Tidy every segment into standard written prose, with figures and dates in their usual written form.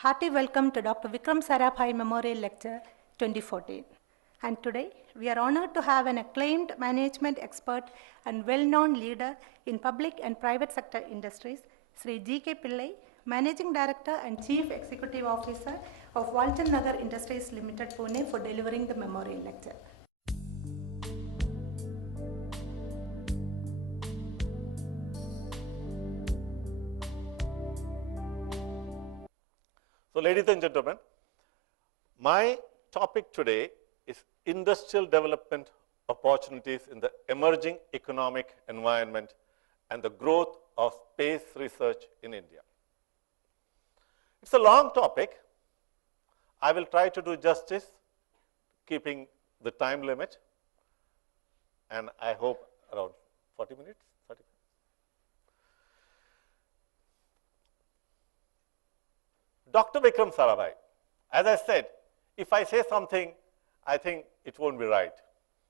Hearty welcome to Dr. Vikram Sarabhai Memorial Lecture 2014. And today, we are honored to have an acclaimed management expert and well-known leader in public and private sector industries, Sri G.K. Pillai, Managing Director and Chief Executive Officer of Walchan Nagar Industries Limited, Pune, for delivering the memorial lecture. So, ladies and gentlemen, my topic today is industrial development opportunities in the emerging economic environment and the growth of space research in India. It's a long topic. I will try to do justice, keeping the time limit, and I hope around 40 minutes. 30 minutes. Dr. Vikram Sarabhai, as I said, if I say something, I think it won't be right,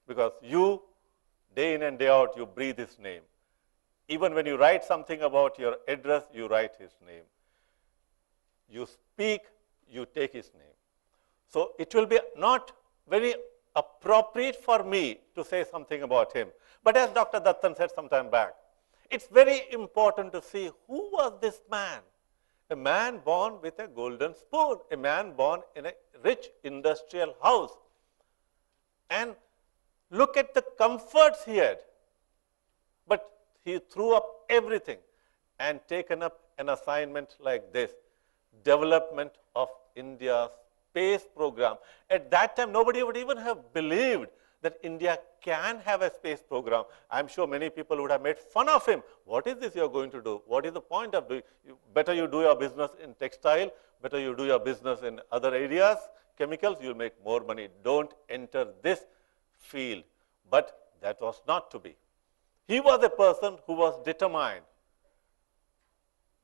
because you, day in and day out, you breathe his name. Even when you write something about your address, you write his name. You speak, you take his name. So it will be not very appropriate for me to say something about him. But as Dr. Dattan said some time back, it's very important to see who was this man. A man born with a golden spoon, a man born in a rich industrial house. And look at the comforts he had. But he threw up everything and taken up an assignment like this, development of India's space program. At that time, nobody would even have believed that India can have a space program. I'm sure many people would have made fun of him. What is this you're going to do? What is the point of doing? Better you do your business in textile, better you do your business in other areas, chemicals, you'll make more money. Don't enter this field. But that was not to be. He was a person who was determined.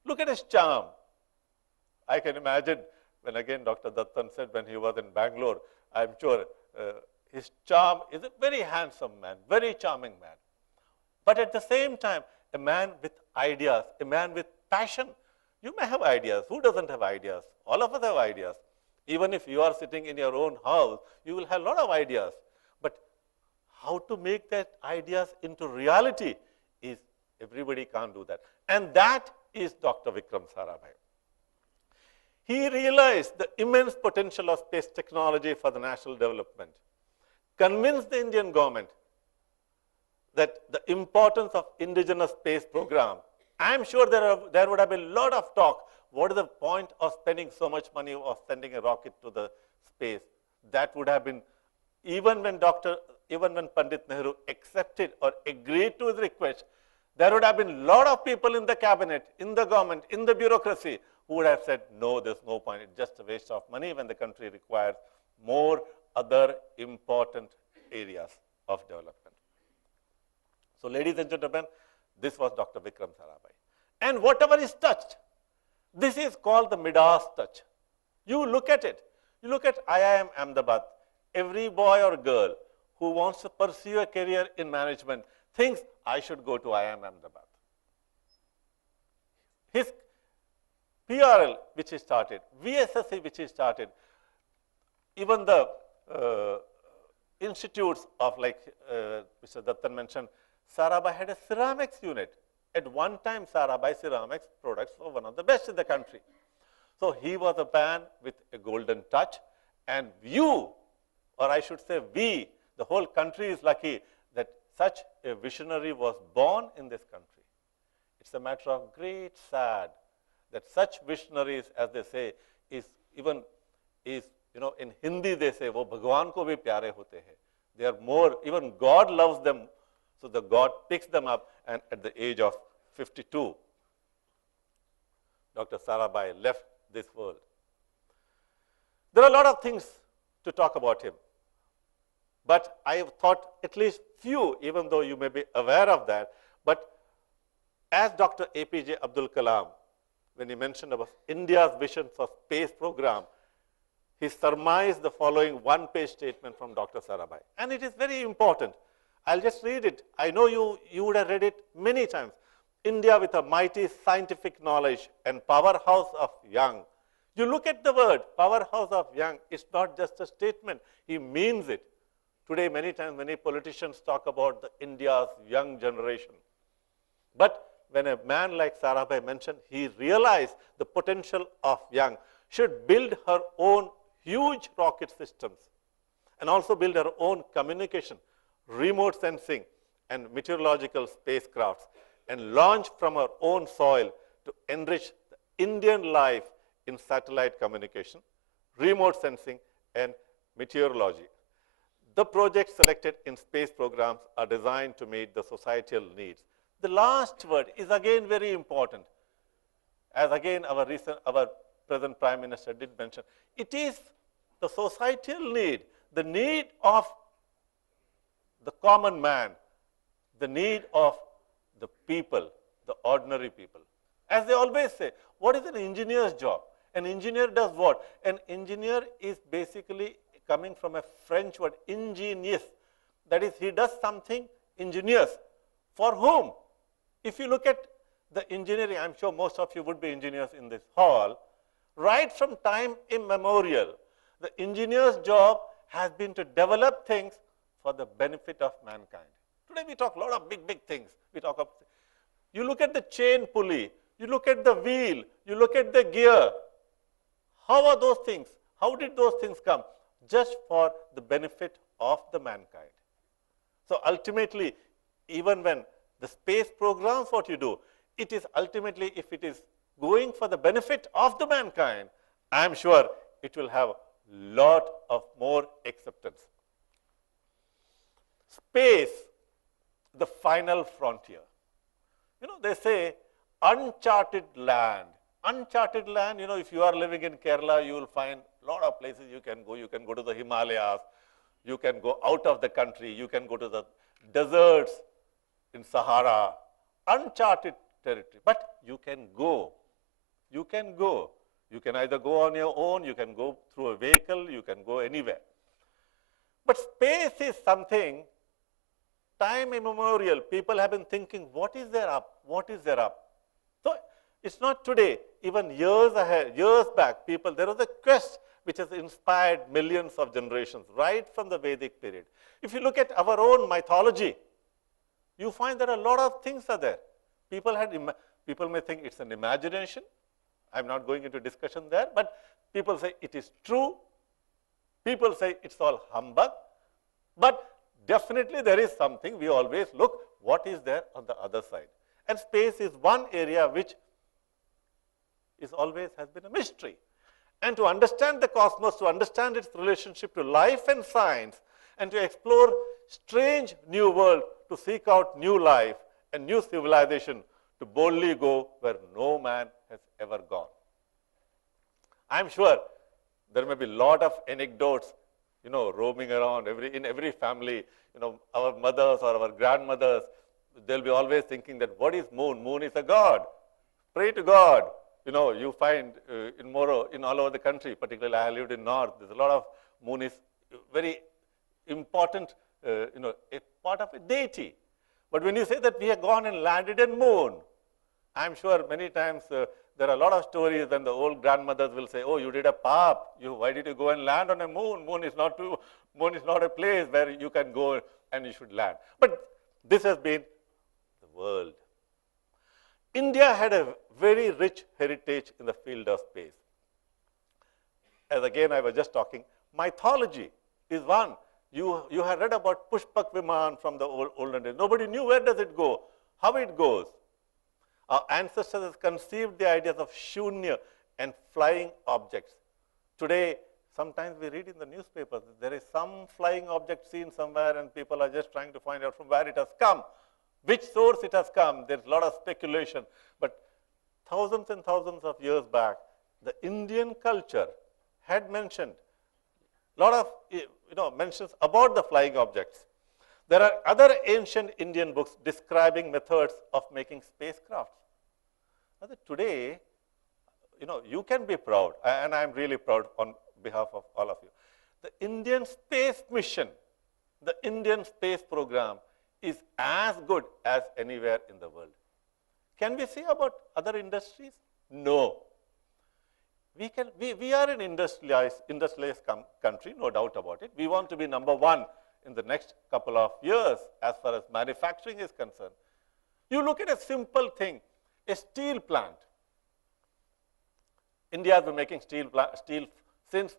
Look at his charm. I can imagine when again Dr. Dattan said when he was in Bangalore, I'm sure his charm is a very handsome man, very charming man. But at the same time, a man with ideas, a man with passion. You may have ideas. Who doesn't have ideas? All of us have ideas. Even if you are sitting in your own house, you will have a lot of ideas. But how to make that ideas into reality is everybody can't do that. And that is Dr. Vikram Sarabhai. He realized the immense potential of space technology for the national development, convinced the Indian government that the importance of indigenous space program. I am sure there would have been a lot of talk. What is the point of spending so much money of sending a rocket to the space? That would have been, even when Pandit Nehru accepted or agreed to his request, there would have been a lot of people in the cabinet, in the government, in the bureaucracy who would have said, no, there's no point. It's just a waste of money when the country requires more other important areas of development. So, ladies and gentlemen, this was Dr. Vikram Sarabhai. And whatever is touched, this is called the Midas touch. You look at it. You look at IIM Ahmedabad. Every boy or girl who wants to pursue a career in management thinks, I should go to IIM Ahmedabad. His PRL, which he started, VSSC, which he started, even the institutes of, like Mr. Dattan mentioned, Sarabhai had a ceramics unit. At one time, Sarabhai ceramics products were one of the best in the country. So he was a man with a golden touch, and you, or I should say we, the whole country is lucky that such a visionary was born in this country. It's a matter of great sad that such visionaries, as they say, is in Hindi they say, wo Bhagwan ko bhi pyare hote hai. They are more, even God loves them, so the God picks them up, and at the age of 52, Dr. Sarabhai left this world. There are a lot of things to talk about him, but I have thought at least few, even though you may be aware of that, but as Dr. APJ Abdul Kalam, when he mentioned about India's vision for space program, he surmised the following one-page statement from Dr. Sarabhai. And it is very important. I'll just read it. I know you would have read it many times. India with a mighty scientific knowledge and powerhouse of young, You look at the word powerhouse of young, it's not just a statement, he means it. Today, many times, many politicians talk about the India's young generation. But when a man like Sarabhai mentioned, he realized the potential of young should build her own huge rocket systems and also build her own communication, remote sensing, and meteorological spacecrafts, and launch from her own soil to enrich the Indian life in satellite communication, remote sensing, and meteorology. The projects selected in space programs are designed to meet the societal needs. The last word is again very important. As again our present Prime Minister did mention, it is the societal need, the need of the common man, the need of the people, the ordinary people. As they always say, what is an engineer's job? An engineer does what? An engineer is basically coming from a French word, ingenious. That is, he does something ingenious. For whom? If you look at the engineering, I'm sure most of you would be engineers in this hall, right from time immemorial, the engineer's job has been to develop things for the benefit of mankind. Today we talk a lot of big, big things. We talk of, you look at the chain pulley, you look at the wheel, you look at the gear. How are those things? How did those things come? Just for the benefit of the mankind. So ultimately, even when the space programs what you do, it is ultimately, if it is going for the benefit of the mankind, I am sure it will have lot of more acceptance. Space, the final frontier. You know, they say uncharted land. Uncharted land, you know, if you are living in Kerala, you will find a lot of places you can go. You can go to the Himalayas, you can go out of the country, you can go to the deserts in Sahara, uncharted territory. But you can go. You can go. You can either go on your own, you can go through a vehicle, you can go anywhere. But space is something, time immemorial, people have been thinking, what is there up? What is there up? So it's not today, even years ahead, years back, people, there was a quest which has inspired millions of generations, right from the Vedic period. If you look at our own mythology, you find there are a lot of things are there. People may think it's an imagination. I'm not going into discussion there, but people say it is true. People say it's all humbug. But definitely there is something. We always look what is there on the other side. And space is one area which is always has been a mystery. And to understand the cosmos, to understand its relationship to life and science, and to explore strange new world, to seek out new life and new civilization, to boldly go where no man has ever gone. I'm sure there may be a lot of anecdotes, you know, roaming around in every family. You know, our mothers or our grandmothers, they'll be always thinking that what is moon? Moon is a god. Pray to God. You know, you find in Moro, in all over the country, particularly I lived in North, there's a lot of moon is very important, you know, a part of a deity. But when you say that we have gone and landed in moon, I'm sure many times there are a lot of stories and the old grandmothers will say, oh, you did a pap. Why did you go and land on a moon? Moon is not a place where you can go and you should land. But this has been the world. India had a very rich heritage in the field of space. As again I was just talking, mythology is one. You have read about Pushpak Viman from the olden days. Nobody knew where does it go, how it goes. Our ancestors have conceived the ideas of shunya and flying objects. Today, sometimes we read in the newspapers that there is some flying object seen somewhere and people are just trying to find out from where it has come, which source it has come. There's a lot of speculation. But thousands and thousands of years back, the Indian culture had mentioned a lot of mentions about the flying objects. There are other ancient Indian books describing methods of making spacecrafts. Today, you can be proud, and I'm really proud on behalf of all of you. The Indian space mission, the Indian space program is as good as anywhere in the world. Can we say about other industries? No. We are an industrialized country, no doubt about it. We want to be number one in the next couple of years as far as manufacturing is concerned. You look at a simple thing, a steel plant. India has been making steel since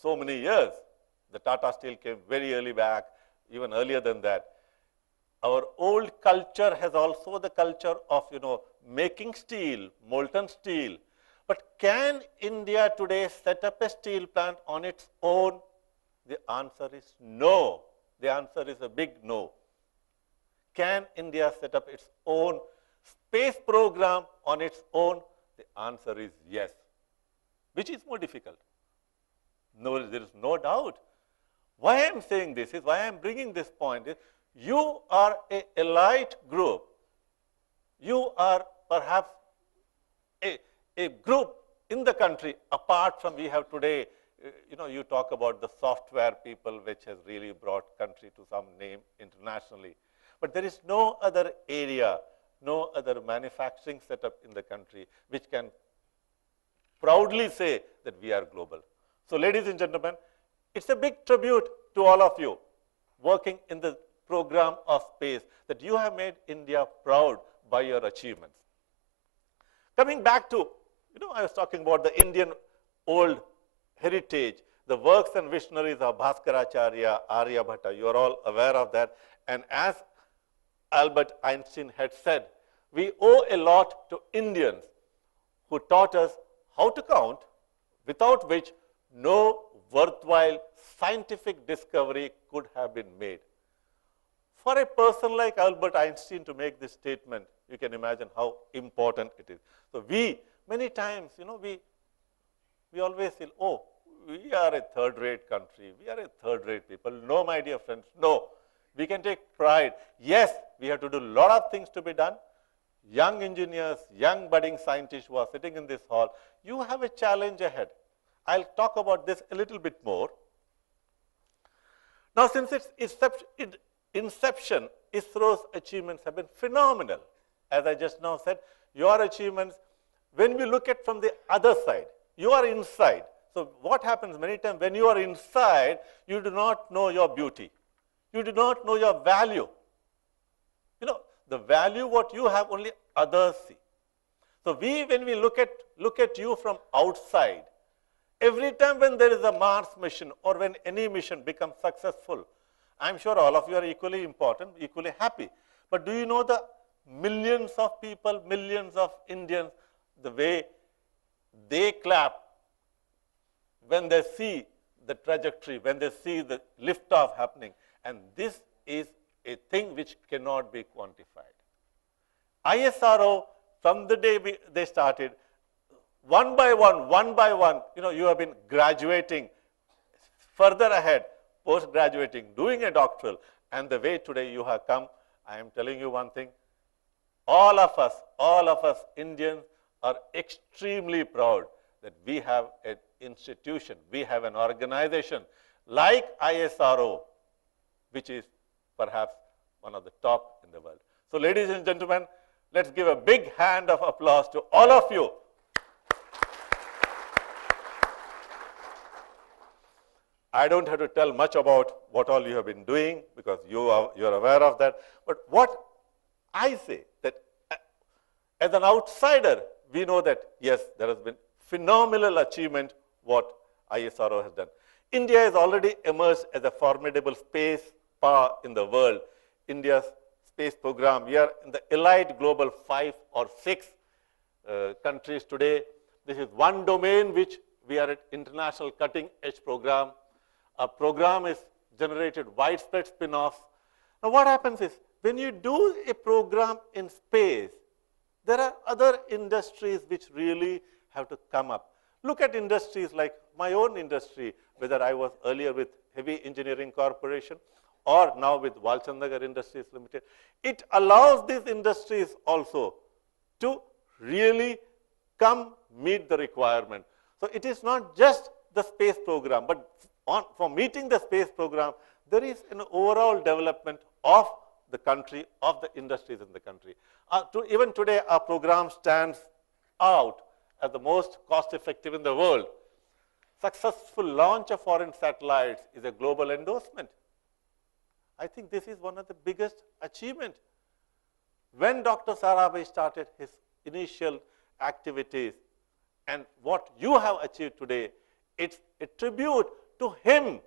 so many years. The Tata Steel came very early back, even earlier than that. Our old culture has also the culture of making steel, molten steel. But can India today set up a steel plant on its own? The answer is no. The answer is a big no. Can India set up its own space program on its own? The answer is yes. Which is more difficult? No, there is no doubt. Why I am saying this is, why I am bringing this point is, you are an elite group. You are perhaps a group in the country, apart from we have today, you talk about the software people, which has really brought country to some name internationally. But there is no other area, no other manufacturing setup in the country which can proudly say that we are global. So ladies and gentlemen, it's a big tribute to all of you working in the program of space, that you have made India proud by your achievements. Coming back to, I was talking about the Indian old heritage, the works and visionaries of Bhaskaracharya, Aryabhatta. You are all aware of that. And as Albert Einstein had said, we owe a lot to Indians who taught us how to count, without which no worthwhile scientific discovery could have been made. For a person like Albert Einstein to make this statement, you can imagine how important it is. So we, many times, we always feel, oh, we are a third-rate country, we are a third-rate people. No, my dear friends, no. We can take pride. Yes, we have to do a lot of things to be done. Young engineers, young budding scientists who are sitting in this hall, you have a challenge ahead. I'll talk about this a little bit more. Now, since its inception, ISRO's achievements have been phenomenal. As I just now said, your achievements, when we look at from the other side, you are inside. So what happens many times, when you are inside, you do not know your beauty. You do not know your value. The value what you have, only others see. So when we look at you from outside, every time when there is a Mars mission or when any mission becomes successful, I'm sure all of you are equally important, equally happy. But do you know the millions of people, millions of Indians, the way they clap when they see the trajectory, when they see the liftoff happening? And this is a thing which cannot be quantified. ISRO, from the day they started, one by one, you have been graduating further ahead, post-graduating, doing a doctoral, and the way today you have come, I am telling you one thing, all of us Indians are extremely proud that we have an institution, we have an organization like ISRO, which is perhaps one of the top in the world. So ladies and gentlemen, let's give a big hand of applause to all of you. I don't have to tell much about what all you have been doing, because you are aware of that. But what I say, that as an outsider, we know that yes, there has been phenomenal achievement what ISRO has done. India has already emerged as a formidable space power in the world. India's space program, we are in the elite global 5 or 6 countries today. This is one domain which we are at international cutting edge program. Our program is generated widespread spin-offs. Now what happens is, when you do a program in space, there are other industries which really have to come up. Look at industries like my own industry, whether I was earlier with Heavy Engineering Corporation or now with Walchandnagar Industries Limited. It allows these industries also to really come meet the requirement. So it is not just the space program, but for meeting the space program, there is an overall development of the country, of the industries in the country. Even today, our program stands out as the most cost-effective in the world. Successful launch of foreign satellites is a global endorsement. I think this is one of the biggest achievements. When Dr. Sarabhai started his initial activities and what you have achieved today, it's a tribute to him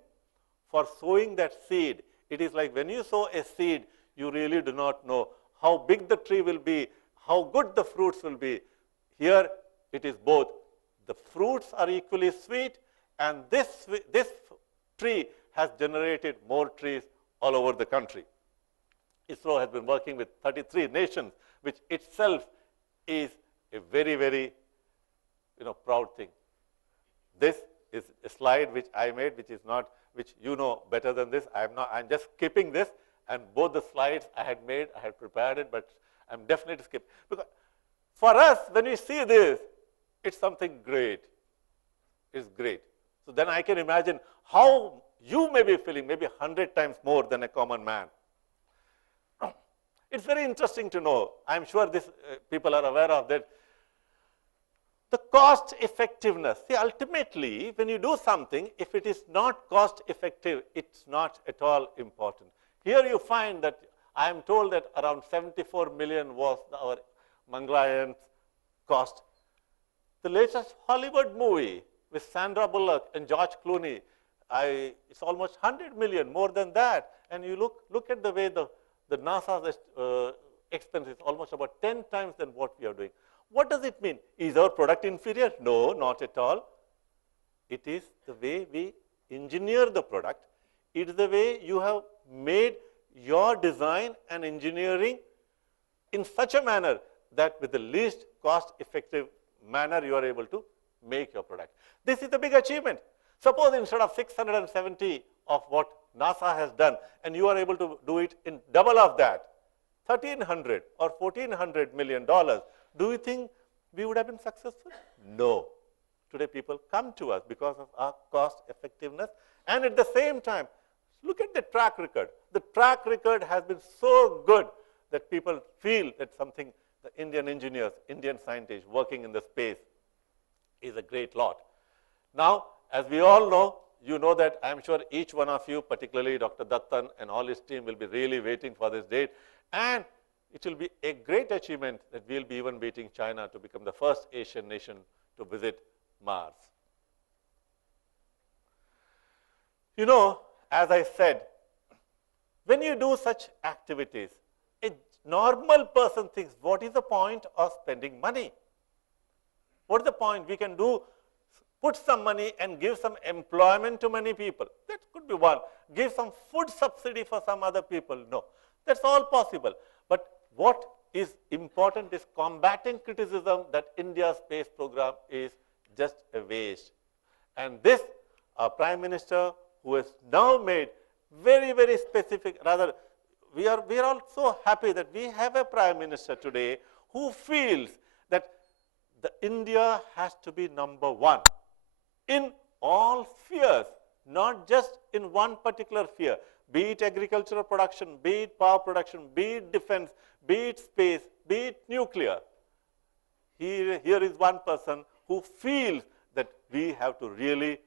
for sowing that seed. It is like when you sow a seed, you really do not know how big the tree will be, how good the fruits will be. Here it is both. The fruits are equally sweet, and this tree has generated more trees all over the country. ISRO has been working with 33 nations, which itself is a very, very proud thing. This is a slide which I made, which you know better than this. I'm just skipping this, and both the slides I had made, I had prepared it, but I'm definitely skipping. Because for us, when we see this, it's something great. It's great. So then I can imagine how you may be feeling, maybe 100 times more than a common man. It's very interesting to know. I'm sure this people are aware of that. The cost effectiveness. See, ultimately, when you do something, if it is not cost effective, it's not at all important. Here you find that I am told that around 74 million was our Mangalyaan cost. The latest Hollywood movie with Sandra Bullock and George Clooney, it's almost 100 million, more than that. And you look at the way the NASA's expense is almost about 10 times than what we are doing. What does it mean? Is our product inferior? No, not at all. It is the way we engineer the product. It is the way you have made your design and engineering in such a manner that with the least cost-effective manner you are able to make your product. This is a big achievement. Suppose instead of 670 of what NASA has done, and you are able to do it in double of that, $1,300 or $1,400 million, do you think we would have been successful? No. Today people come to us because of our cost effectiveness, and at the same time, look at the track record. The track record has been so good that people feel that something, the Indian engineers, Indian scientists working in the space is a great lot. Now, as we all know, you know that I'm sure each one of you, particularly Dr. Dattan and all his team, will be really waiting for this date. And it will be a great achievement that we'll be even beating China to become the first Asian nation to visit Mars. You know, as I said, when you do such activities, a normal person thinks, what is the point of spending money? What is the point? We can put some money and give some employment to many people. That could be one. Give some food subsidy for some other people. No, that's all possible. But what is important is combating criticism that India's space program is just a waste. And this Prime Minister, who has now made very, very specific, rather, we are all so happy that we have a Prime Minister today who feels that India has to be number one in all spheres, not just in one particular sphere, be it agricultural production, be it power production, be it defense, be it space, be it nuclear. Here is one person who feels that we have to really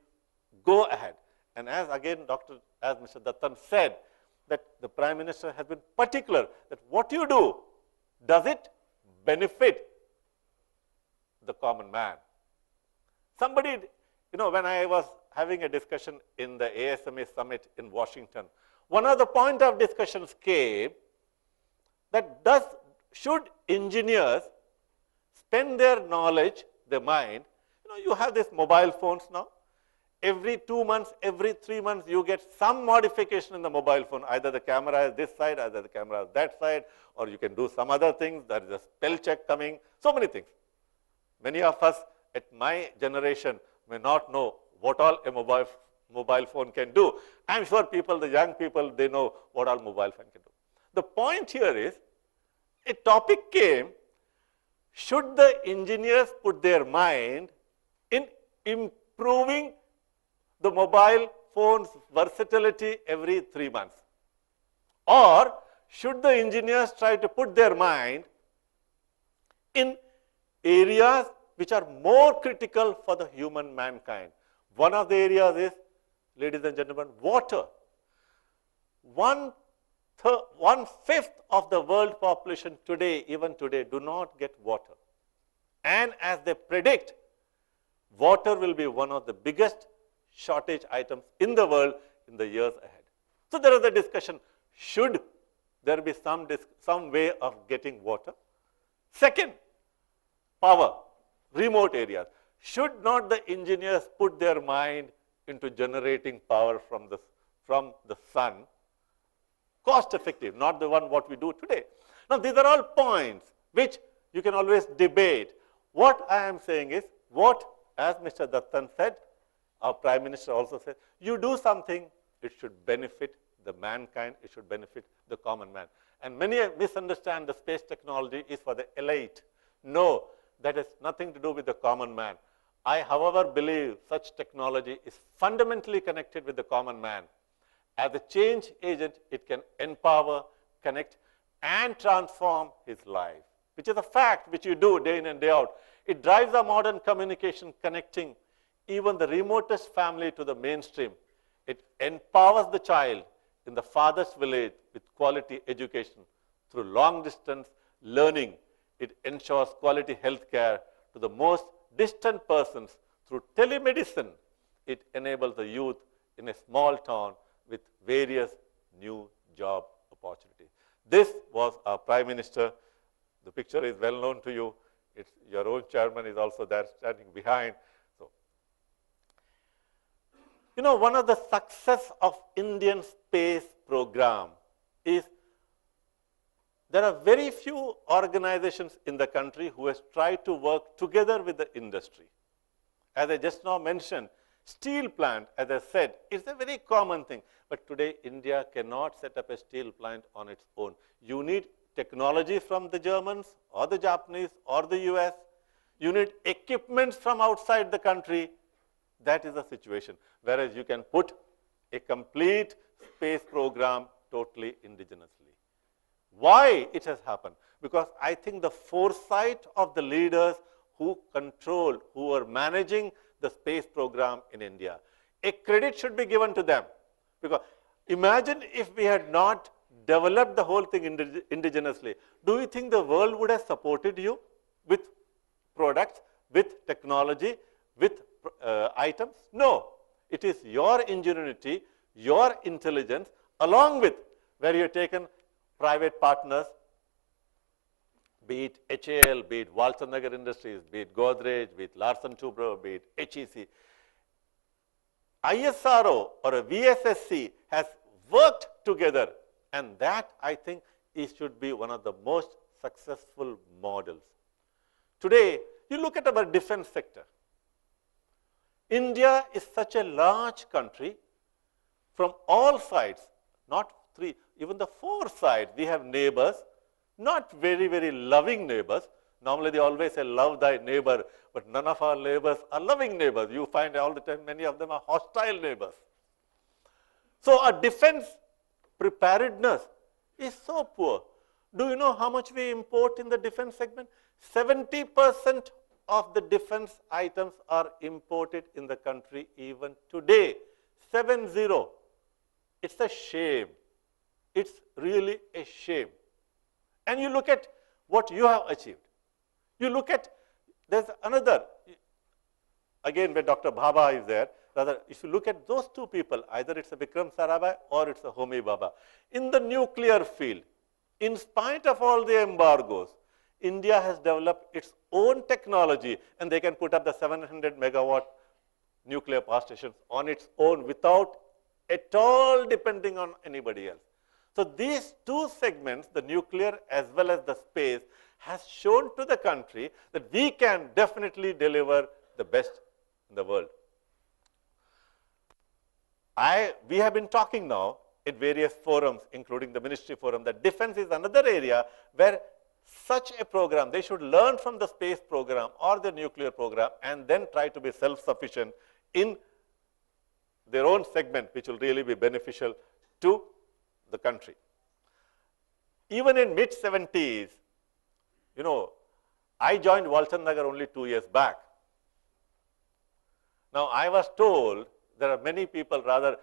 go ahead. And as again, as Mr. Dattan said, that the Prime Minister has been particular that what you do, does it benefit the common man? Somebody, when I was having a discussion in the ASMA summit in Washington, one of the point of discussions came that should engineers spend their knowledge, their mind, you have these mobile phones now. Every 2 months, every 3 months, you get some modification in the mobile phone. Either the camera is this side, either the camera is that side, or you can do some other things. There is a spell check coming, so many things. Many of us at my generation may not know what all a mobile phone can do. I'm sure the young people, they know what all mobile phone can do. The point here is, a topic came, should the engineers put their mind in improving the mobile phone's versatility every 3 months? Or should the engineers try to put their mind in areas which are more critical for the human mankind. One of the areas is, ladies and gentlemen, water. One-fifth of the world population today, even today, do not get water. And as they predict, water will be one of the biggest shortage items in the world in the years ahead. So there is a discussion, should there be some way of getting water? Second, power, remote areas. Should not the engineers put their mind into generating power from the sun? Cost effective, not the one what we do today. Now these are all points which you can always debate. What I am saying is, what, as Mr. Dattan said, our Prime Minister also said, you do something, it should benefit the mankind, it should benefit the common man. And many misunderstand the space technology is for the elite. No, that has nothing to do with the common man. I, however, believe such technology is fundamentally connected with the common man. As a change agent, it can empower, connect, and transform his life, which is a fact which you do day in and day out. It drives a modern communication, connecting even the remotest family to the mainstream. It empowers the child in the farthest village with quality education. Through long-distance learning, it ensures quality health care to the most distant persons. Through telemedicine, it enables the youth in a small town with various new job opportunities. This was our Prime Minister. The picture is well known to you. It's your own chairman is also there standing behind. So, you know, one of the success of Indian space program is there are very few organizations in the country who has tried to work together with the industry. As I just now mentioned, steel plant, as I said, is a very common thing. But today, India cannot set up a steel plant on its own. You need technology from the Germans or the Japanese or the US. You need equipment from outside the country. That is the situation. Whereas you can put a complete space program totally indigenously. Why it has happened? Because I think the foresight of the leaders who control, who are managing the space program in India, a credit should be given to them. Because imagine if we had not developed the whole thing indigenously. Do you think the world would have supported you with products, with technology, with items? No. It is your ingenuity, your intelligence, along with where you have taken private partners, be it HAL, be it Walsanagar Industries, be it Godrej, be it Larsen Toubro, be it HEC. ISRO or a VSSC has worked together, and that, I think, should be one of the most successful models. Today, you look at our defense sector. India is such a large country. From all sides, not three, even the four sides, we have neighbors, not very, very loving neighbors. Normally, they always say, love thy neighbor, but none of our neighbors are loving neighbors. You find all the time many of them are hostile neighbors. So our defense preparedness is so poor. Do you know how much we import in the defense segment? 70% of the defense items are imported in the country even today. 70. It's a shame. It's really a shame. And you look at what you have achieved. You look at, there's another, again when Dr. Bhabha is there, rather if you look at those two people, either it's a Vikram Sarabhai or it's a Homi Bhabha. In the nuclear field, in spite of all the embargoes, India has developed its own technology, and they can put up the 700 megawatt nuclear power stations on its own without at all depending on anybody else. So these two segments, the nuclear as well as the space, has shown to the country that we can definitely deliver the best in the world. We have been talking now in various forums, including the ministry forum, that defense is another area where such a program, they should learn from the space program or the nuclear program and then try to be self-sufficient in their own segment, which will really be beneficial to the country. Even in mid-70s, you know, I joined Walchand Nagar only 2 years back. Now, I was told there are many people, rather,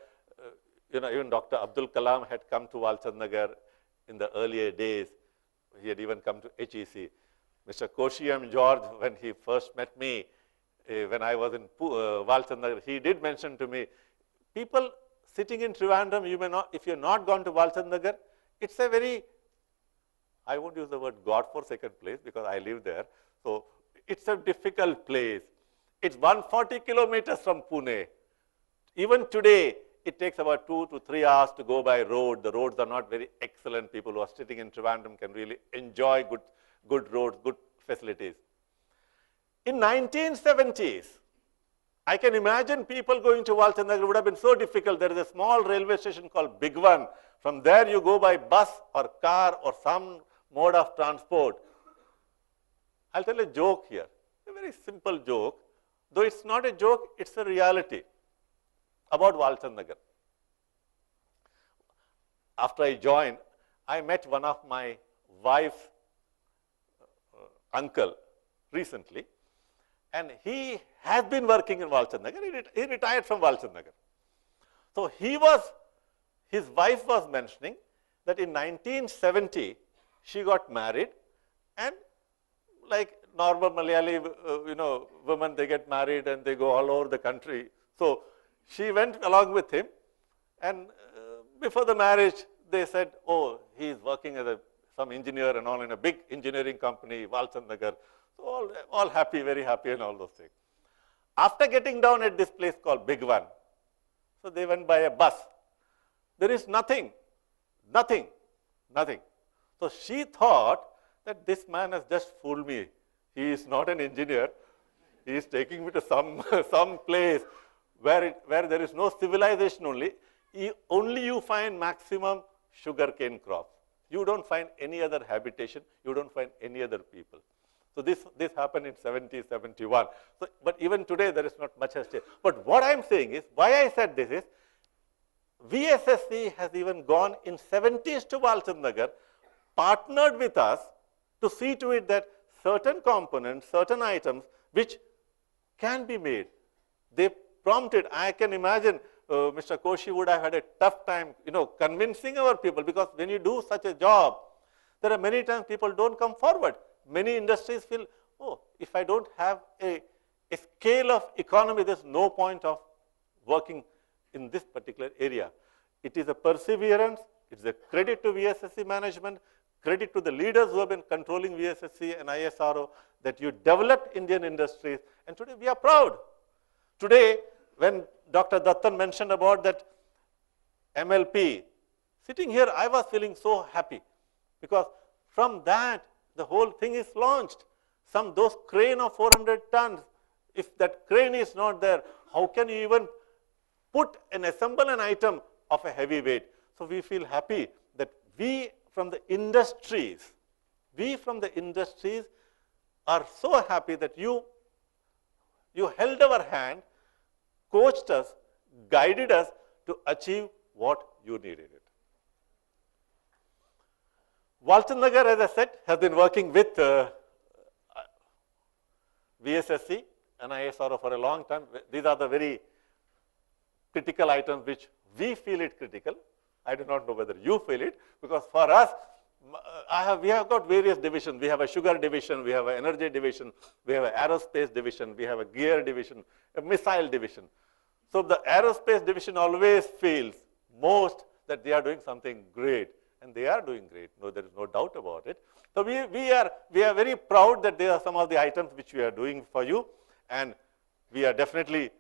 even Dr. Abdul Kalam had come to Walchand Nagar in the earlier days. He had even come to HEC. Mr. Koshi M. George, when he first met me, when I was in Walchand Nagar, he did mention to me, people sitting in Trivandrum, you may not, if you have not gone to Walchand Nagar, it's a very, I won't use the word God-forsaken place because I live there. So it's a difficult place. It's 140 kilometers from Pune. Even today, it takes about 2 to 3 hours to go by road. The roads are not very excellent. People who are sitting in Trivandrum can really enjoy good roads, good facilities. In 1970s, I can imagine people going to Walchand Nagar would have been so difficult. There is a small railway station called Big One. From there you go by bus or car or some mode of transport. I'll tell a joke here, a very simple joke. Though it's not a joke, it's a reality about Walchand Nagar. After I joined, I met one of my wife's uncle recently, and he has been working in Walchand Nagar. He retired from Walchand Nagar. So his wife was mentioning that in 1970, she got married, and like normal Malayali, women, they get married and they go all over the country. So she went along with him, and before the marriage, they said, oh, he is working as some engineer and all in a big engineering company, Walchand Nagar. So all happy, very happy and all those things. After getting down at this place called Big One, so they went by a bus. There is nothing. So she thought that this man has just fooled me. He is not an engineer. He is taking me to some place where there is no civilization only. Only you find maximum sugarcane crops. You don't find any other habitation. You don't find any other people. So this happened in 70, 71. So, but even today there is not much has changed. But what I am saying is, why I said this is, VSSC has even gone in 70s to Walchand Nagar, partnered with us to see to it that certain components, certain items which can be made. They prompted, I can imagine Mr. Koshi would have had a tough time, convincing our people, because when you do such a job, there are many times people don't come forward. Many industries feel, oh, if I don't have a scale of economy, there's no point of working in this particular area. It is a perseverance. It's a credit to VSSC management, credit to the leaders who have been controlling VSSC and ISRO, that you developed Indian industries, and today we are proud. Today, when Dr. Dattan mentioned about that MLP, sitting here, I was feeling so happy, because from that, the whole thing is launched. Those crane of 400 tons, if that crane is not there, how can you even assemble an item of a heavy weight? So we feel happy that we from the industries are so happy that you held our hand, coached us, guided us to achieve what you needed it. Walchand Nagar, as I said, has been working with VSSC and ISRO for a long time. These are the very critical items which we feel it critical. I do not know whether you feel it, because for us, we have got various divisions. We have a sugar division, we have an energy division, we have an aerospace division, we have a gear division, a missile division. So the aerospace division always feels most that they are doing something great, and they are doing great. No, there is no doubt about it. So we are very proud that they are some of the items which we are doing for you, and we are definitely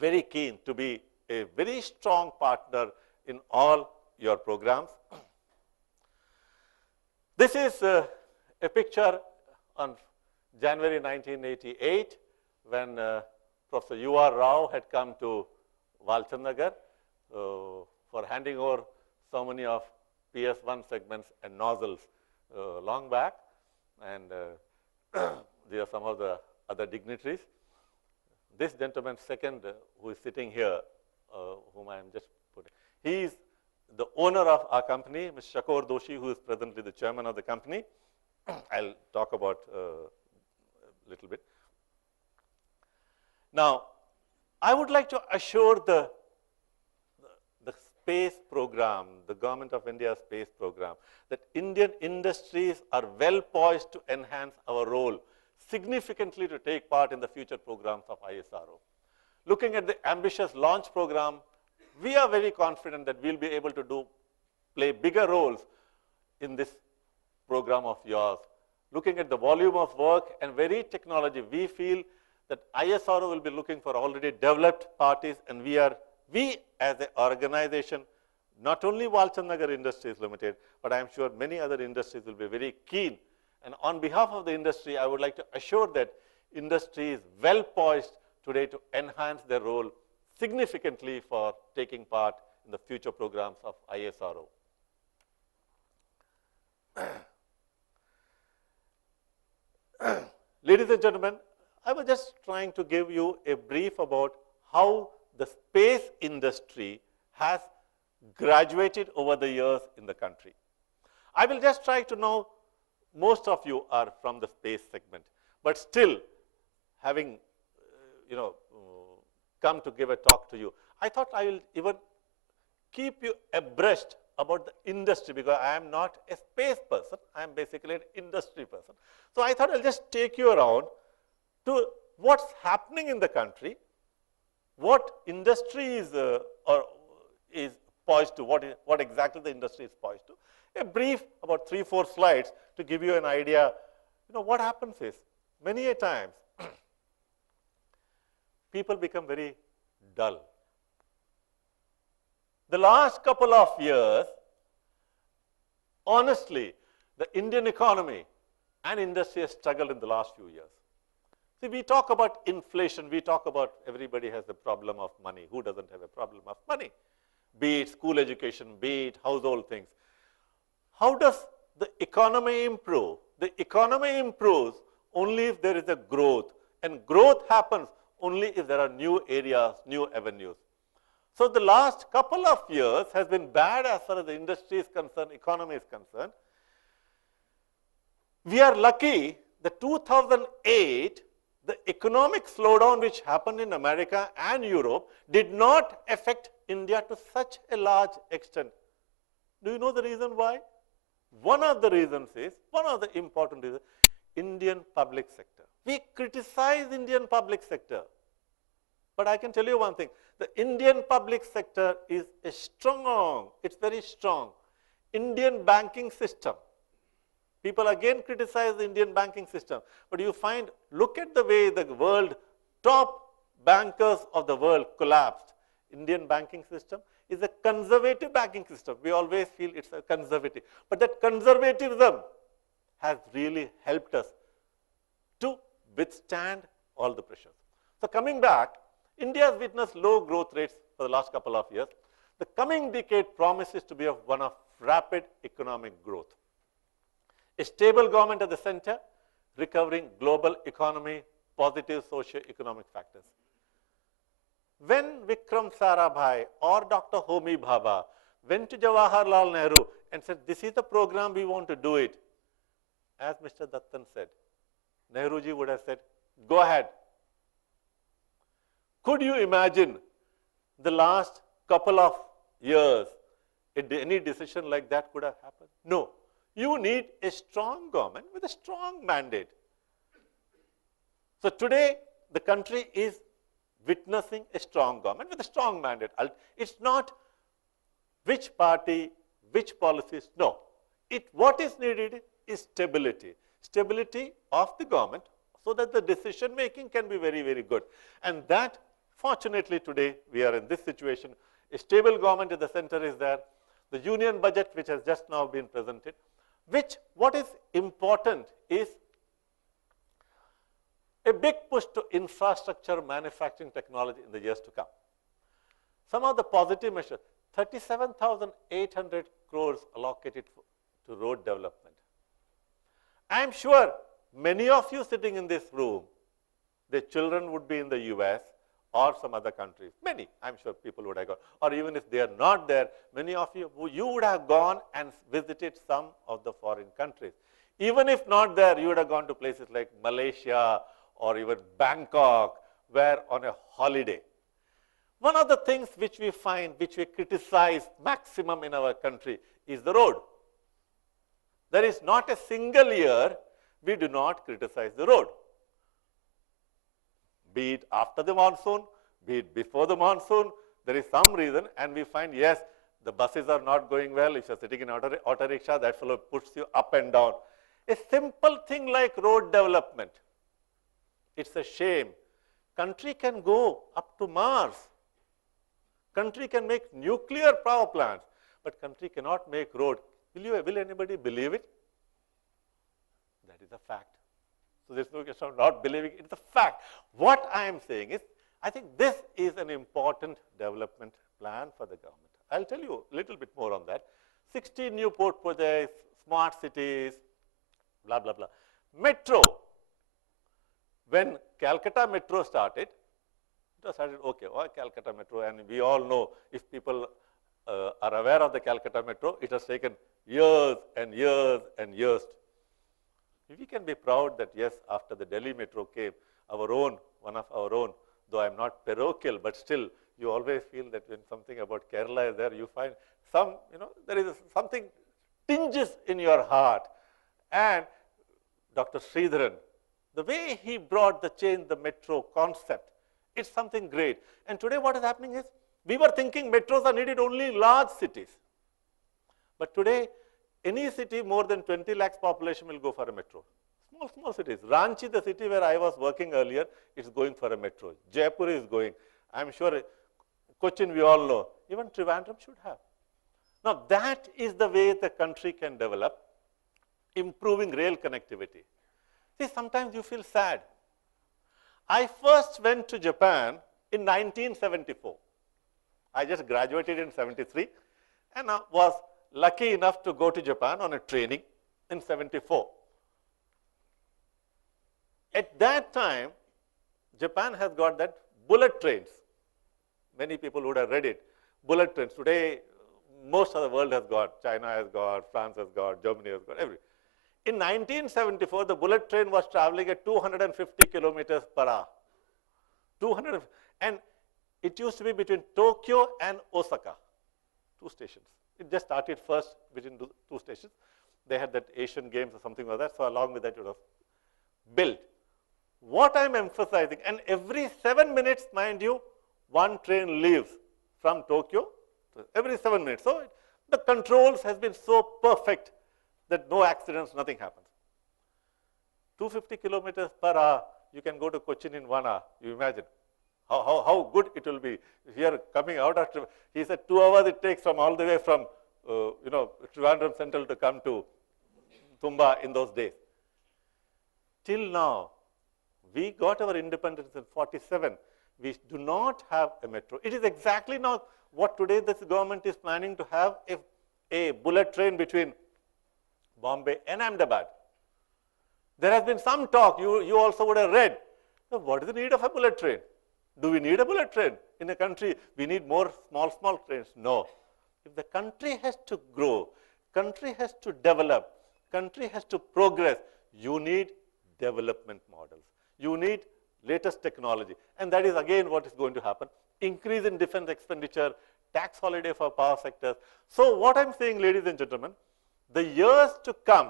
very keen to be a very strong partner in all your programs. This is a picture on January 1988 when Professor U.R. Rao had come to Walchand Nagar for handing over so many of PS1 segments and nozzles long back, and these are some of the other dignitaries. This gentleman second who is sitting here, whom I am just putting, he is the owner of our company, Mr. Shakur Doshi, who is presently the chairman of the company. I'll talk about a little bit. Now, I would like to assure the space program, the Government of India's space program, that Indian industries are well poised to enhance our role significantly to take part in the future programs of ISRO. Looking at the ambitious launch program, we are very confident that we'll be able to play bigger roles in this program of yours. Looking at the volume of work and varied technology, we feel that ISRO will be looking for already developed parties, and we as an organization, not only Walchand Nagar Industries Limited, but I am sure many other industries will be very keen. And on behalf of the industry, I would like to assure that industry is well poised today to enhance their role significantly for taking part in the future programs of ISRO. Ladies and gentlemen, I was just trying to give you a brief about how the space industry has graduated over the years in the country. I will just try to know, most of you are from the space segment, but still having come to give a talk to you, I thought I will even keep you abreast about the industry, because I am not a space person, I am basically an industry person. So I thought I'll just take you around to what's happening in the country, what industry is poised to, what exactly the industry is poised to. A brief, about 3-4 slides to give you an idea. What happens is, many a times, people become very dull. The last couple of years, honestly, the Indian economy and industry has struggled in the last few years. See, we talk about inflation, we talk about everybody has a problem of money. Who doesn't have a problem of money? Be it school education, be it household things. How does the economy improve? The economy improves only if there is a growth, and growth happens only if there are new areas, new avenues. So the last couple of years has been bad as far as the industry is concerned, economy is concerned. We are lucky that 2008, the economic slowdown which happened in America and Europe did not affect India to such a large extent. Do you know the reason why? One of the reasons is, one of the important reasons, Indian public sector. We criticize Indian public sector, but I can tell you one thing, the Indian public sector is a strong, it's very strong. Indian banking system. People again criticize the Indian banking system, but you find, look at the way the world, top bankers of the world collapsed. Indian banking system is a conservative banking system. We always feel it's a conservative, but that conservatism has really helped us to withstand all the pressures. So coming back, India has witnessed low growth rates for the last couple of years. The coming decade promises to be one of rapid economic growth. A stable government at the center, recovering global economy, positive socio-economic factors. When Vikram Sarabhai or Dr. Homi Bhabha went to Jawaharlal Nehru and said, this is the program we want to do it, as Mr. Dattan said, Nehruji would have said, go ahead. Could you imagine the last couple of years, any decision like that could have happened? No. You need a strong government with a strong mandate. So today, the country is witnessing a strong government with a strong mandate. It's not which party, which policies, no. What is needed is stability. Stability of the government so that the decision making can be very, very good. And that, fortunately today, we are in this situation. A stable government at the center is there. The union budget which has just now been presented, what is important is a big push to infrastructure, manufacturing technology in the years to come. Some of the positive measures, 37,800 crores allocated to road development. I am sure many of you sitting in this room, their children would be in the US or some other countries. Many, I'm sure people would have gone. Or even if they are not there, many of you would have gone and visited some of the foreign countries. Even if not there, you would have gone to places like Malaysia or even Bangkok, where on a holiday. One of the things which we find, which we criticize maximum in our country, is the road. There is not a single year we do not criticize the road. Be it after the monsoon, be it before the monsoon, there is some reason, and we find, yes, the buses are not going well. If you are sitting in auto rickshaw, that fellow puts you up and down. A simple thing like road development, it's a shame. Country can go up to Mars. Country can make nuclear power plants, but country cannot make road. Will anybody believe it? That is a fact. So there's no question of not believing it. It's a fact. What I am saying is, I think this is an important development plan for the government. I'll tell you a little bit more on that. 16 new port projects, smart cities, blah, blah, blah. Metro. When Calcutta Metro started, it was started, okay, well, Calcutta Metro, and we all know, if people are aware of the Calcutta Metro, it has taken years and years and years. We can be proud that, yes, after the Delhi Metro came, our own, one of our own, though I am not parochial, but still, you always feel that when something about Kerala is there, you find some, there is something tinges in your heart. And Dr. Sridharan, the way he brought the change, the metro concept, it's something great. And today what is happening is, we were thinking metros are needed only in large cities. But today, any city more than 20 lakhs population will go for a metro. Small cities. Ranchi, the city where I was working earlier, is going for a metro. Jaipur is going. I'm sure Cochin we all know. Even Trivandrum should have. Now that is the way the country can develop, improving rail connectivity. See, sometimes you feel sad. I first went to Japan in 1974. I just graduated in 73 and I was lucky enough to go to Japan on a training in 74. At that time, Japan has got that bullet trains. Many people would have read it. Bullet trains. Today, most of the world has got. China has got, France has got, Germany has got, everything. In 1974, the bullet train was traveling at 250 kilometers per hour. 200, and it used to be between Tokyo and Osaka, 2 stations. It just started first between 2 stations. They had that Asian Games or something like that, so along with that it was built. What I am emphasizing, and every 7 minutes, mind you, one train leaves from Tokyo, every 7 minutes. So the controls has been so perfect that no accidents, nothing happens. 250 kilometers per hour, you can go to Cochin in 1 hour. You imagine how good it will be. Here coming out after, he said 2 hours it takes from all the way from Trivandrum Central to come to Tumba in those days. Till now, we got our independence in 47. We do not have a metro. It is exactly now what today this government is planning to have a bullet train between Bombay and Ahmedabad. There has been some talk, you also would have read. So what is the need of a bullet train? Do we need a bullet train in a country? We need more small trains. No. If the country has to grow, country has to develop, country has to progress, you need development models. You need latest technology. And that is again what is going to happen. Increase in defense expenditure, tax holiday for power sectors. So what I'm saying, ladies and gentlemen, the years to come,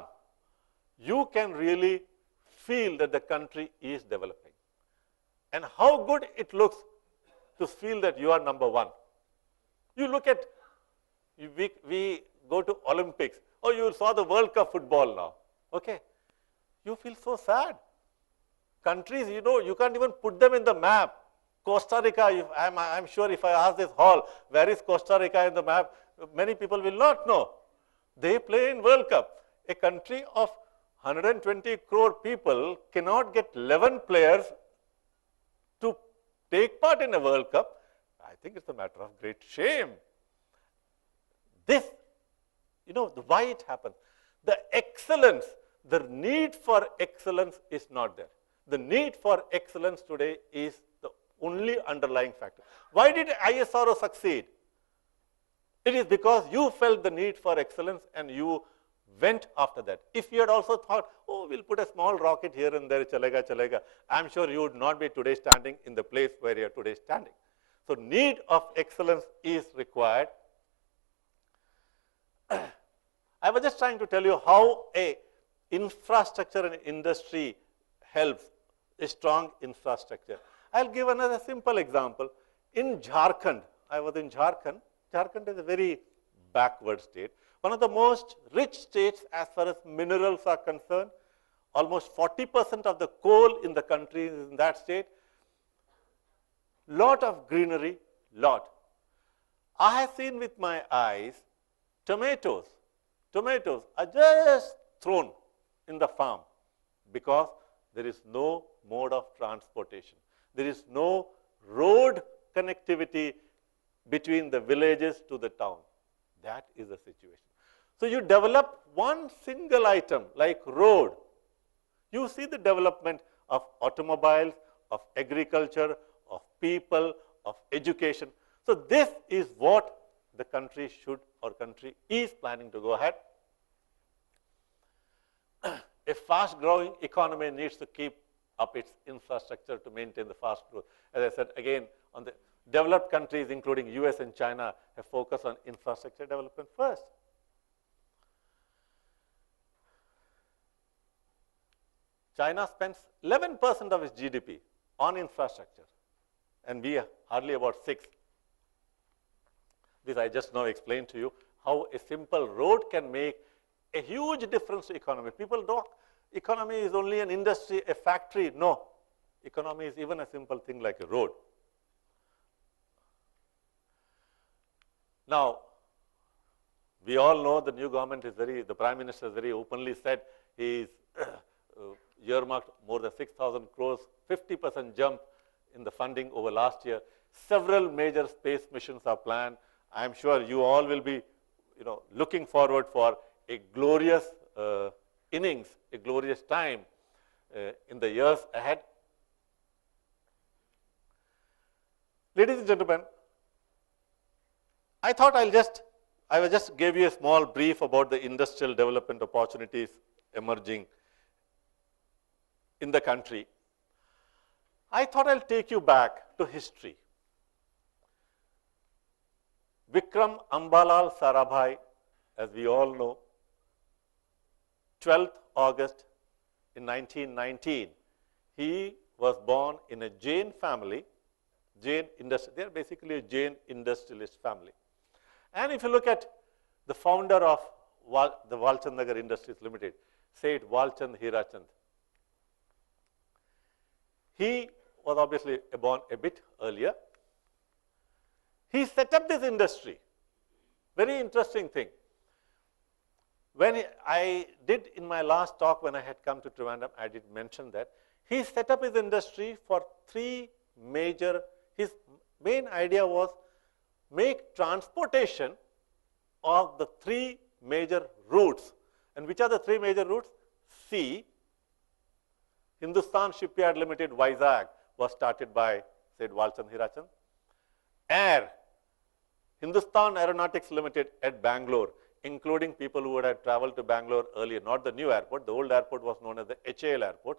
you can really feel that the country is developing. And how good it looks to feel that you are number 1. You look at, we go to Olympics, or you saw the World Cup football now, okay? You feel so sad. Countries, you can't even put them in the map. Costa Rica, I'm sure if I ask this hall, where is Costa Rica in the map, many people will not know. They play in World Cup. A country of 120 crore people cannot get 11 players to take part in a World Cup. I think it's a matter of great shame. This, why it happens. The excellence, the need for excellence is not there. The need for excellence today is the only underlying factor. Why did ISRO succeed? It is because you felt the need for excellence and you went after that. If you had also thought, oh, we'll put a small rocket here and there, chalega, chalega, I'm sure you would not be today standing in the place where you are today standing. So need of excellence is required. I was just trying to tell you how a infrastructure and industry helps a strong infrastructure. I'll give another simple example. In Jharkhand, I was in Jharkhand. Jharkhand is a very backward state. One of the most rich states as far as minerals are concerned. Almost 40% of the coal in the country is in that state. Lot of greenery, lot. I have seen with my eyes tomatoes. Tomatoes are just thrown in the farm because there is no mode of transportation. There is no road connectivity between the villages to the town. That is the situation. So you develop one single item like road. You see the development of automobiles, of agriculture, of people, of education. So this is what the country should or country is planning to go ahead. A fast growing economy needs to keep up its infrastructure to maintain the fast growth. As I said again, on the developed countries including US and China have focused on infrastructure development first. China spends 11% of its GDP on infrastructure and we are hardly about 6%. This I just now explained to you how a simple road can make a huge difference to economy. People don't, economy is only an industry, a factory. No, economy is even a simple thing like a road. Now, we all know the new government is the Prime Minister has very openly said he is earmarked more than 6,000 crores, 50% jump in the funding over last year. Several major space missions are planned. I am sure you all will be, looking forward for a glorious innings, a glorious time in the years ahead. Ladies and gentlemen, I thought I will just give you a small brief about the industrial development opportunities emerging in the country. I thought I'll take you back to history. Vikram Ambalal Sarabhai, as we all know, 12th August in 1919, he was born in a Jain family, they are basically a Jain industrialist family. And if you look at the founder of the Walchand Nagar Industries Limited, Seth Walchand Hirachand, he was obviously born a bit earlier. He set up this industry. Very interesting thing. When I did in my last talk when I had come to Trivandrum, I did mention that he set up his industry for three major, his main idea was make transportation of the three major routes. And which are the three major routes? Sea, Hindustan Shipyard Limited, Vizag, was started by Seth Walchand Hirachand. Air, Hindustan Aeronautics Limited at Bangalore, including people who would have traveled to Bangalore earlier, not the new airport. The old airport was known as the HAL airport.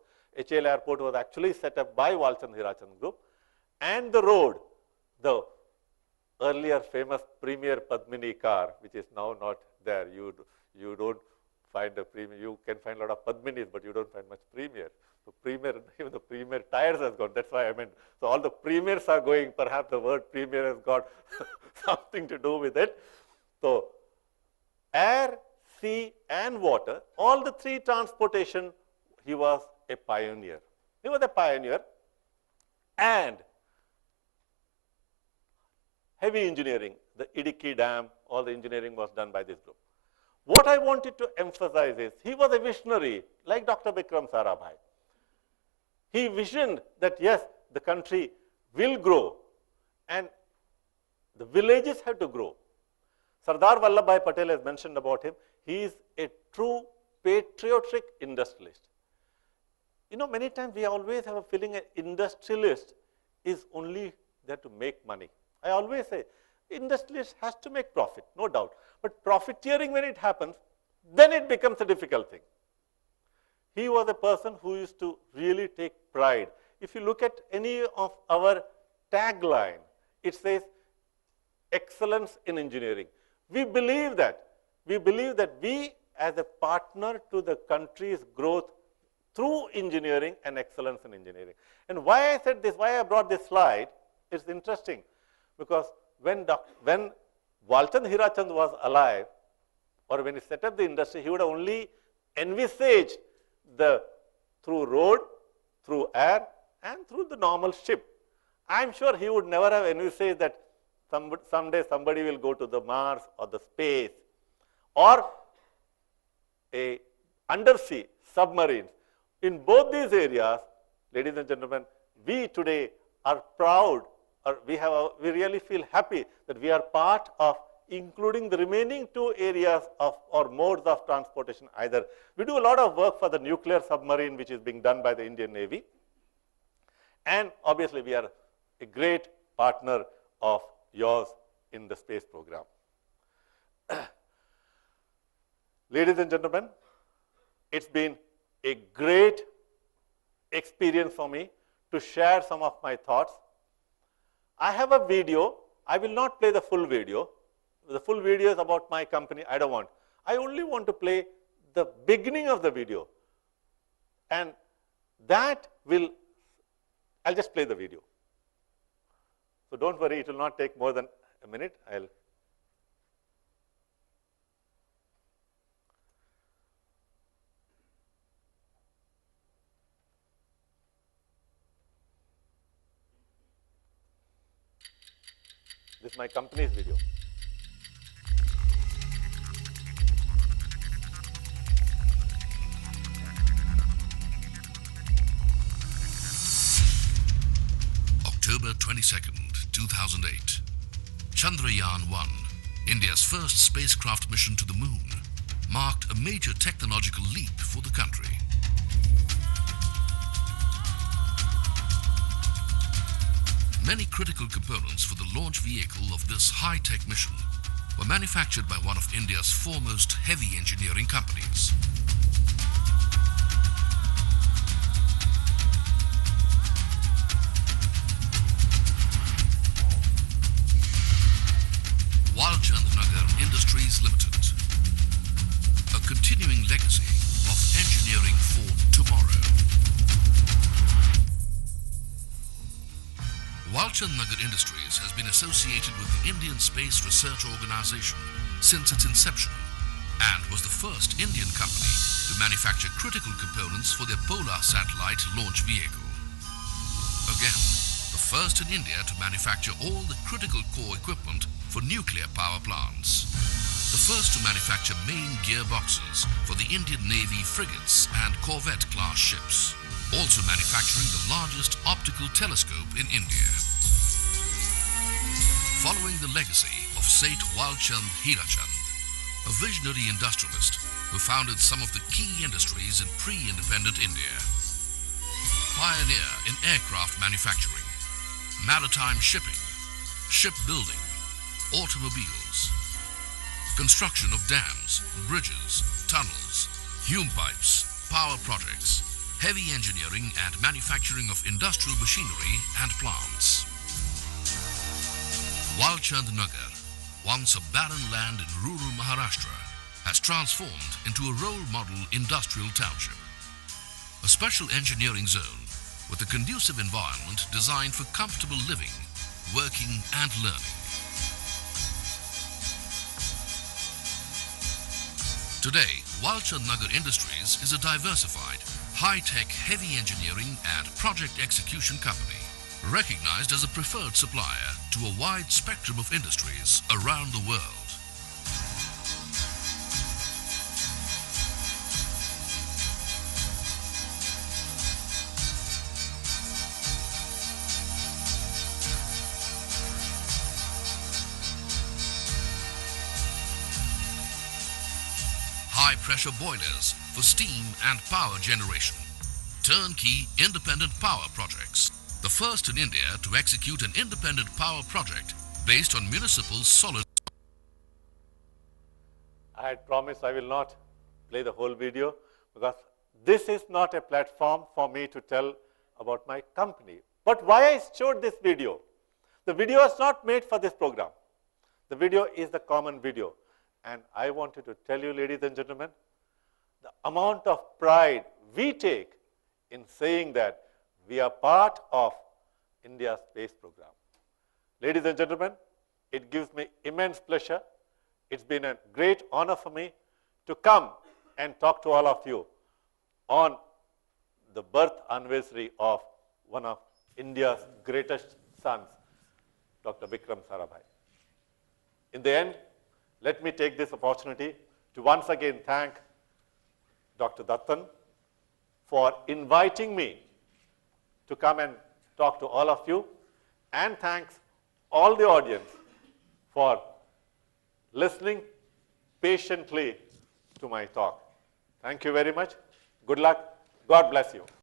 HAL airport was actually set up by Walchand Hirachand Group. And the road, the earlier famous Premier Padmini car, which is now not there. You don't find a Premier. You can find a lot of Padminis, but you don't find much Premier. So Premier, even the Premier tires has gone. That's why I meant. So all the Premiers are going. Perhaps the word Premier has got something to do with it. So air, sea, and water, all the three transportation, he was a pioneer. He was a pioneer. And heavy engineering, the Idukki Dam, all the engineering was done by this group. What I wanted to emphasize is, he was a visionary, like Dr. Vikram Sarabhai. He visioned that, yes, the country will grow, and the villages have to grow. Sardar Vallabhbhai Patel has mentioned about him. He is a true patriotic industrialist. Many times we always have a feeling an industrialist is only there to make money. I always say, industrialist has to make profit, no doubt. But profiteering, when it happens, then it becomes a difficult thing. He was a person who used to really take pride. If you look at any of our tagline, it says excellence in engineering. We believe that. We believe that we as a partner to the country's growth through engineering and excellence in engineering. And why I said this, why I brought this slide, it's interesting because when Walchand Hirachand was alive, or when he set up the industry, he would have only envisaged through road, through air, and through the normal ship. I'm sure he would never have envisaged that someday somebody will go to the Mars or the space, or a undersea submarines. In both these areas, ladies and gentlemen, we today are proud, or we really feel happy that we are part of including the remaining two areas of or modes of transportation either. We do a lot of work for the nuclear submarine which is being done by the Indian Navy, and obviously we are a great partner of yours in the space program. Ladies and gentlemen, it's been a great experience for me to share some of my thoughts. I have a video. I will not play the full video. The full video is about my company. I don't want. I only want to play the beginning of the video. And that will, I'll just play the video. So don't worry, it will not take more than a minute. This is my company's video. October 22nd, 2008. Chandrayaan-1, India's first spacecraft mission to the moon, marked a major technological leap for the country. Many critical components for the launch vehicle of this high-tech mission were manufactured by one of India's foremost heavy engineering companies. Walchand Nagar Industries Limited, a continuing legacy of engineering for tomorrow. Walchand Nagar Industries has been associated with the Indian Space Research Organization since its inception and was the first Indian company to manufacture critical components for their Polar satellite launch vehicle. Again, the first in India to manufacture all the critical core equipment for nuclear power plants. The first to manufacture main gearboxes for the Indian Navy frigates and corvette class ships. Also manufacturing the largest optical telescope in India. Following the legacy of Seth Walchand Hirachand, a visionary industrialist who founded some of the key industries in pre-independent India. Pioneer in aircraft manufacturing, maritime shipping, shipbuilding, automobiles, construction of dams, bridges, tunnels, hume pipes, power projects, heavy engineering and manufacturing of industrial machinery and plants. Walchand Nagar, once a barren land in rural Maharashtra, has transformed into a role model industrial township. A special engineering zone with a conducive environment designed for comfortable living, working and learning. Today, Walchand Nagar Industries is a diversified, high-tech heavy engineering and project execution company, recognized as a preferred supplier to a wide spectrum of industries around the world. High-pressure boilers for steam and power generation. Turnkey independent power projects. The first in India to execute an independent power project based on municipal solid. I had promised I will not play the whole video, because this is not a platform for me to tell about my company. But why I showed this video? The video is not made for this program. The video is the common video. And I wanted to tell you, ladies and gentlemen, the amount of pride we take in saying that we are part of India's space program. Ladies and gentlemen, it gives me immense pleasure. It's been a great honor for me to come and talk to all of you on the birth anniversary of one of India's greatest sons, Dr. Vikram Sarabhai. In the end, let me take this opportunity to once again thank Dr. Dattan for inviting me to come and talk to all of you, and thanks all the audience for listening patiently to my talk. Thank you very much. Good luck. God bless you.